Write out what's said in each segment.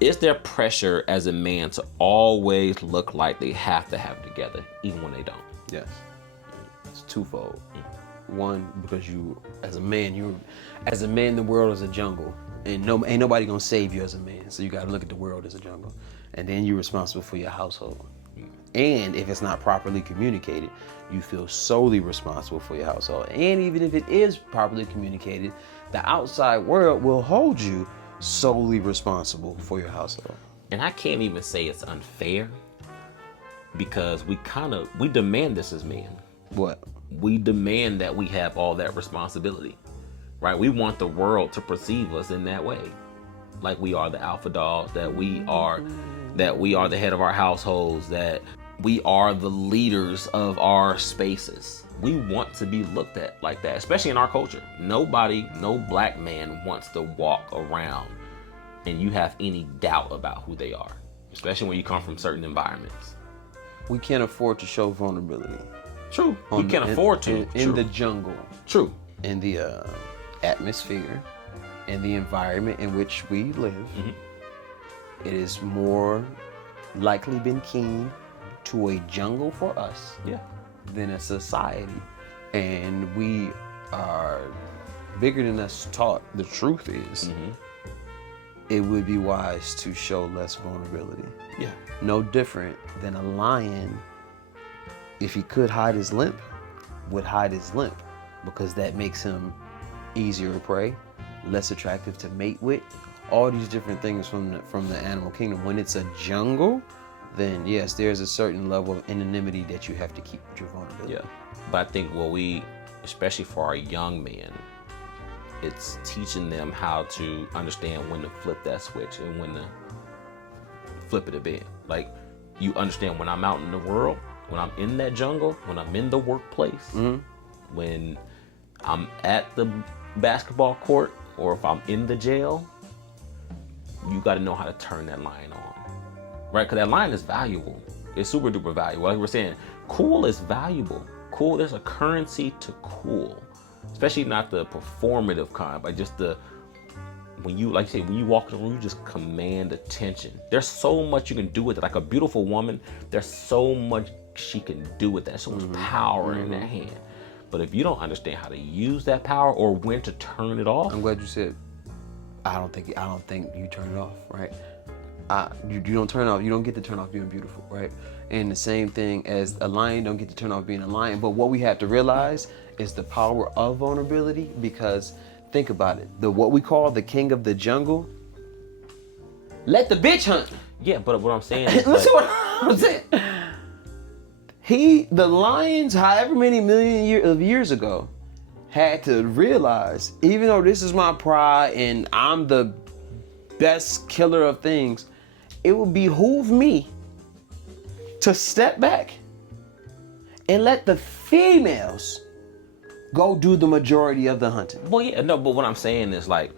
Is there pressure as a man to always look like they have to have it together, even when they don't? Yes. It's twofold. One, because as a man, the world is a jungle, and ain't nobody gonna save you as a man. So you gotta look at the world as a jungle, and then you're responsible for your household. And if it's not properly communicated, you feel solely responsible for your household. And even if it is properly communicated, the outside world will hold you solely responsible for your household. And I can't even say it's unfair, because we demand this as men. What? We demand that we have all that responsibility, right? We want the world to perceive us in that way, like we are the alpha dogs, that we are the head of our households, that we are the leaders of our spaces. We want to be looked at like that, especially in our culture. No black man wants to walk around and you have any doubt about who they are, especially when you come from certain environments. We can't afford to show vulnerability. True. We can't afford to. In the jungle. True. In the atmosphere, in the environment in which we live, it is more likely been keen to a jungle for us than a society. And we are bigger than us taught. The truth is, it would be wise to show less vulnerability. Yeah. No different than a lion, if he could hide his limp, would hide his limp, because that makes him easier to prey, less attractive to mate with. All these different things from the animal kingdom. When it's a jungle, then yes, there's a certain level of anonymity that you have to keep with your vulnerability. Yeah. But I think especially for our young men, it's teaching them how to understand when to flip that switch and when to flip it a bit. Like, you understand when I'm out in the world, when I'm in that jungle, when I'm in the workplace, when I'm at the basketball court, or if I'm in the jail, you got to know how to turn that line on, right? Because that line is valuable. It's super duper valuable. Like we're saying, cool is valuable. Cool, there's a currency to cool, especially not the performative kind, but just when you walk in the room, you just command attention. There's so much you can do with it. Like a beautiful woman, there's so much she can do with that. So much power in that hand. But if you don't understand how to use that power or when to turn it off, I'm glad you said, I don't think you turn it off, right? You don't turn off. You don't get to turn off being beautiful, right? And the same thing as a lion don't get to turn off being a lion. But what we have to realize is the power of vulnerability, because think about it. What we call the king of the jungle, let the bitch hunt. Yeah, but what I'm saying is listen what I'm saying. The lions, however many million of years ago, had to realize, even though this is my pride and I'm the best killer of things, it would behoove me to step back and let the females go do the majority of the hunting. Well, yeah, no, but what I'm saying is, like,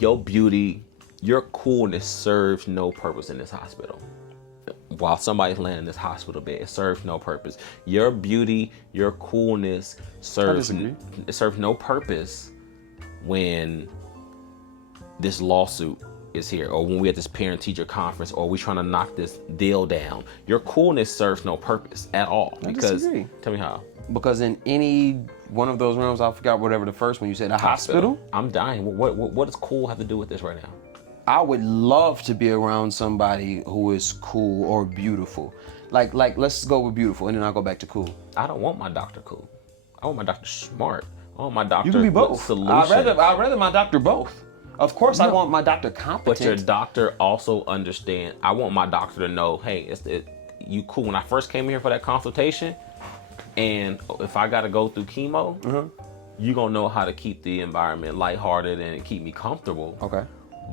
your beauty, your coolness serves no purpose in this hospital. While somebody's laying in this hospital bed, it serves no purpose. Your beauty, your coolness serves no purpose when this lawsuit is here, or when we at this parent-teacher conference, or we trying to knock this deal down. Your coolness serves no purpose at all. I disagree. Tell me how. Because in any one of those realms, I forgot whatever the first one you said, a hospital. I'm dying. What does cool have to do with this right now? I would love to be around somebody who is cool or beautiful. Like let's go with beautiful, and then I'll go back to cool. I don't want my doctor cool. I want my doctor smart. I want my doctor. You can be both. Solution. I'd rather my doctor both. Of course, no. I want my doctor competent. But your doctor also understand. I want my doctor to know, hey, you cool. When I first came here for that consultation, and if I got to go through chemo, you gonna know how to keep the environment lighthearted and keep me comfortable. Okay.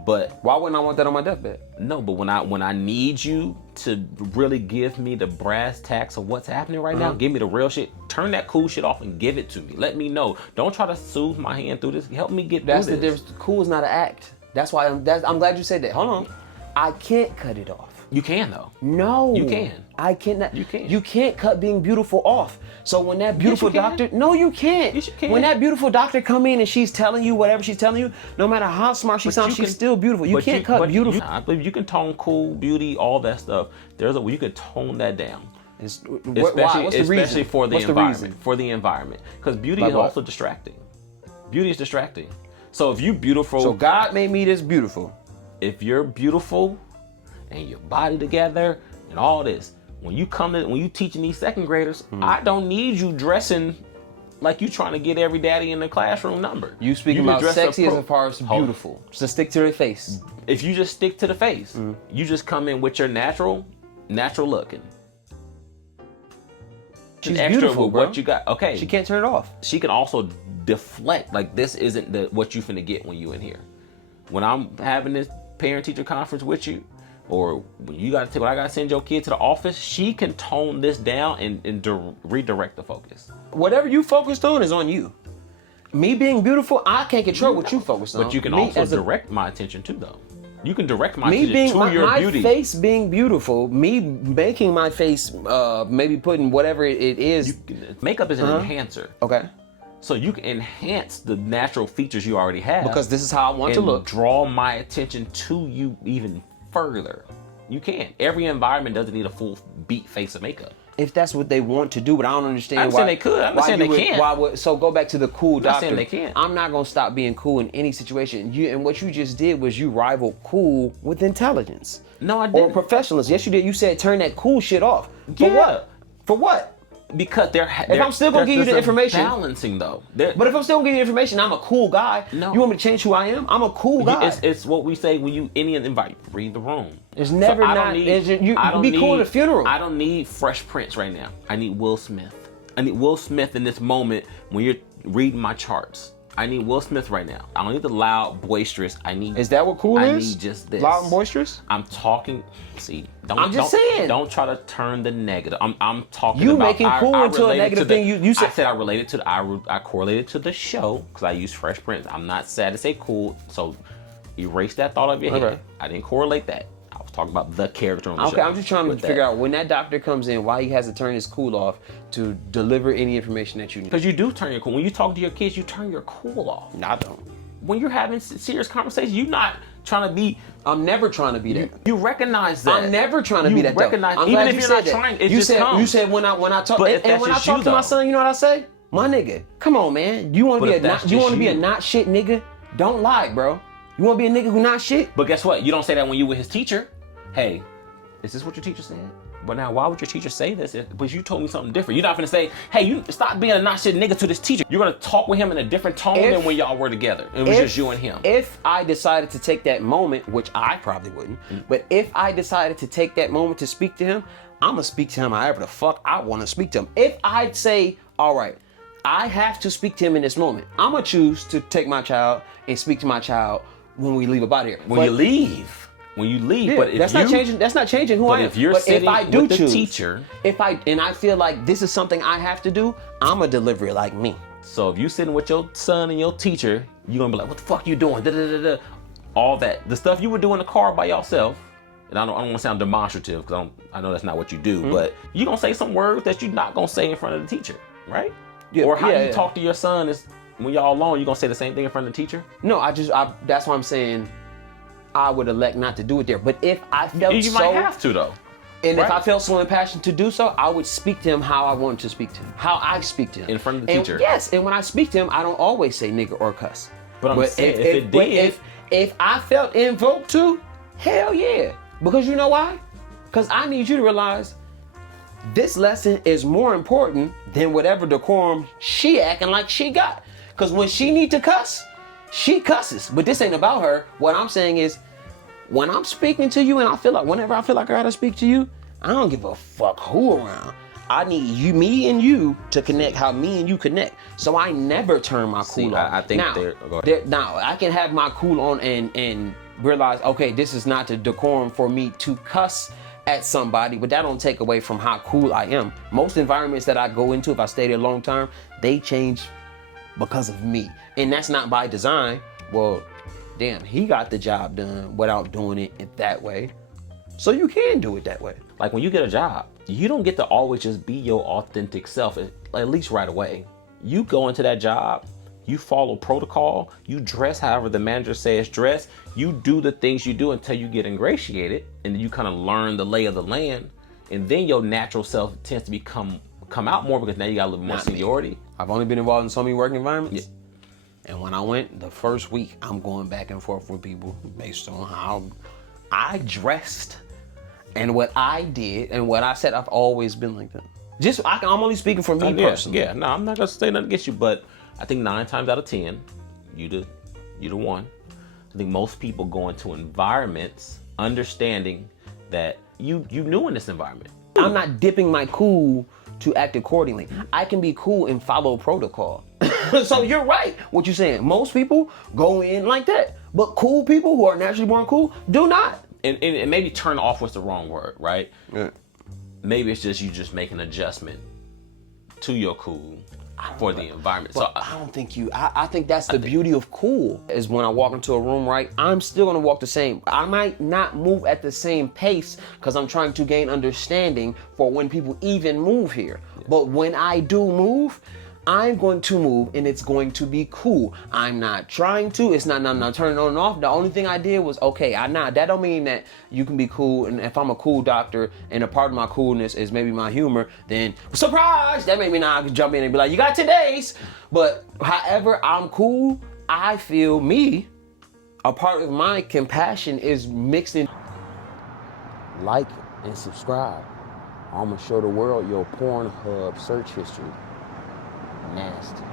But why wouldn't I want that on my deathbed? No, but when I need you to really give me the brass tacks of what's happening right now, give me the real shit. Turn that cool shit off and give it to me. Let me know. Don't try to soothe my hand through this. Help me get through this. That's the difference. Cool is not an act. That's why I'm glad you said that. Hold on. I can't cut it off. You can though. No. You can. I cannot. You can. You can't cut being beautiful off. So when that beautiful you can. doctor, no, you can't. Yes, you can. When that beautiful doctor come in and she's telling you whatever she's telling you, no matter how smart she sounds, she's still beautiful. You can't cut beautiful. I believe you can tone cool, beauty, all that stuff. There's a way you can tone that down. Especially for the environment. For the environment, because beauty is also distracting. Beauty is distracting. So if you beautiful, so God made me this beautiful. If you're beautiful and your body together and all this, when you teaching these second graders, I don't need you dressing like you trying to get every daddy in the classroom number. You speaking about sexy as far as beautiful. Just stick to the face. If you just stick to the face, you just come in with your natural looking. She's beautiful, bro. What you got? Okay. She can't turn it off. She can also deflect. Like, this isn't what you finna get when you in here. When I'm having this parent-teacher conference with you, or when I gotta send your kid to the office, she can tone this down and redirect the focus. Whatever you focused on is on you. Me being beautiful, I can't control what you focused on. But you can also direct my attention too, though. You can direct my attention to your beauty. My face being beautiful, me making my face, maybe putting whatever it is. Makeup is an enhancer. Okay. So you can enhance the natural features you already have. Because this is how I want to look. Draw my attention to you even further. You can. Every environment doesn't need a full beat face of makeup. If that's what they want to do, but I don't understand I'm why. saying they could. I'm not saying they can't. So go back to the cool doctor. I'm saying they can't. I'm not gonna stop being cool in any situation. And what you just did was you rival cool with intelligence. No, I didn't. Or professionalism. Yes, you did. You said turn that cool shit off. For what? For what? Because if I'm still gonna give you the information, balancing though. But if I'm still gonna give you the information, I'm a cool guy. No. You want me to change who I am? I'm a cool guy. It's what we say when you any invite. Read the room. It's never you be cool at a funeral. I don't need Fresh Prince right now. I need Will Smith. I need Will Smith in this moment when you're reading my charts. I need Will Smith right now. I don't need the loud, boisterous. Is that what cool is? I need just this. Loud and boisterous? I'm talking. See, I'm just saying. Don't try to turn the negative. I'm talking you about. Making cool into a negative thing. You said. I said I related to. I correlated to the show because I used Fresh Prince. I'm not sad to say cool. So erase that thought of your head. I didn't correlate that. I was talking about the character on the show. Okay, I'm just trying to figure out when that doctor comes in, why he has to turn his cool off to deliver any information that you need. Because you do turn your cool. When you talk to your kids, you turn your cool off. No, I don't. When you're having serious conversations, you're not trying to be. I'm never trying to be that. You recognize that. I'm never trying to be that. Recognize, I'm even if you're not trying, it just comes. You said when I talk, but and when I talk to my son, you know what I say? My nigga, come on, man. You want to be a not shit nigga? Don't lie, bro. You want to be a nigga who not shit? But guess what? You don't say that when you with his teacher. Hey, is this what your teacher said? But now, why would your teacher say this? But you told me something different. You're not gonna say, hey, you stop being a not shit nigga to this teacher. You're gonna talk with him in a different tone than when y'all were together. It was just you and him. If I decided to take that moment, which I probably wouldn't, but if I decided to take that moment to speak to him, I'm gonna speak to him however the fuck I want to speak to him. If I'd say, all right, I have to speak to him in this moment, I'm gonna choose to take my child and speak to my child when we leave about here. When you leave. Yeah, but if that's not changing who I am. If you're sitting with the teacher, and I feel like this is something I have to do, I'm gonna deliver it like me. So if you sitting with your son and your teacher, you're gonna be like, "What the fuck you doing?" Da, da, da, da. All that, the stuff you would do in the car by yourself. And I don't want to sound demonstrative because I know that's not what you do. But you gonna say some words that you're not gonna say in front of the teacher, right? Yeah, or how you talk to your son is when y'all alone. You gonna say the same thing in front of the teacher? No, that's why I'm saying. I would elect not to do it there. But if I felt you might have to though. And if I felt so impassioned to do so, I would speak to him how I wanted to speak to him. How I speak to him. In front of the teacher. Yes, and when I speak to him, I don't always say nigga or cuss. But I'm saying if I felt invoked to, hell yeah. Because you know why? Because I need you to realize this lesson is more important than whatever decorum she acting like she got. Because when she need to cuss, she cusses. But this ain't about her. What I'm saying is, when I'm speaking to you and whenever I feel like I gotta speak to you, I don't give a fuck who around. I need me and you to connect how me and you connect. So I never turn my cool on. I think now I can have my cool on and realize, okay, this is not the decorum for me to cuss at somebody, but that don't take away from how cool I am. Most environments that I go into, if I stay there long term, they change because of me. And that's not by design. Well, damn, he got the job done without doing it in that way. So you can do it that way. Like when you get a job, you don't get to always just be your authentic self, at least right away. You go into that job, you follow protocol, you dress however the manager says dress, you do the things you do until you get ingratiated, and then you kind of learn the lay of the land, and then your natural self tends to come out more because now you got a little more seniority. I've only been involved in so many work environments. Yeah. And when I went the first week, I'm going back and forth with people based on how I dressed and what I did and what I said. I've always been like that. I'm only speaking for me personally. Yeah, no, I'm not gonna say nothing against you, but I think 9 times out of 10, you the one. I think most people go into environments understanding that you new in this environment. I'm not dipping my cool to act accordingly. I can be cool and follow protocol. So you're right, what you're saying. Most people go in like that, but cool people who are naturally born cool do not. And maybe turn off was the wrong word, right? Yeah. Maybe it's just you just make an adjustment to your cool for the environment. But so I don't think I think that's the beauty of cool, is when I walk into a room, right, I'm still gonna walk the same. I might not move at the same pace because I'm trying to gain understanding for when people even move here. Yeah. But when I do move, I'm going to move and it's going to be cool. I'm not trying to, I'm not turning on and off. The only thing I did was, okay, that don't mean that you can be cool. And if I'm a cool doctor and a part of my coolness is maybe my humor, then surprise, that made me not jump in and be like, you got 10 days. But however I'm cool, I feel a part of my compassion is mixed in. Like and subscribe. I'm gonna show the world your Pornhub search history. Nasty.